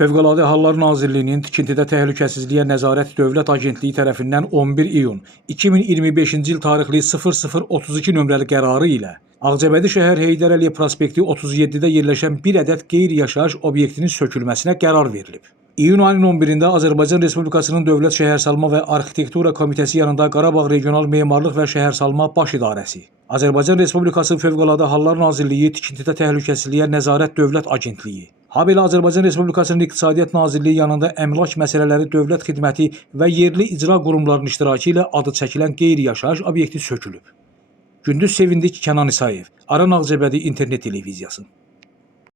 Fövqəladə Hallar Nazirliyinin Tikintidə Təhlükəsizliyə Nəzarət Dövlət Agentliyi tərəfindən 11 iyun 2025-ci il tarixli 0032 nömrəli qərarı ilə Ağcabədi şəhər Heydər Əliyev prospekti 37-də yerləşən bir ədəd qeyri-yaşayış obyektinin sökülməsinə qərar verilib. İyun ayının 11-də Azərbaycan Respublikasının Dövlət Şəhərsalma və Arxitektura Komitəsi yanında Qarabağ Regional Memarlıq və Şəhərsalma Baş İdarəsi, Azərbaycan Respublikası Fövqəladə Hallar Nazirliyi Tikintidə Təhlükəsizliyə Nəzarət Dövlət Agentliyi, habelə Azərbaycan Respublikasının İqtisadiyyat Nazirliyi yanında Əmlak Məsələləri Dövlət Xidməti və yerli icra qurumlarının iştirakı ilə adı çəkilən qeyri-yaşayış obyekti sökülüb. Gündüz Sevindik, Kənan İsayev, Aran Ağcabədi İnternet Televiziyası.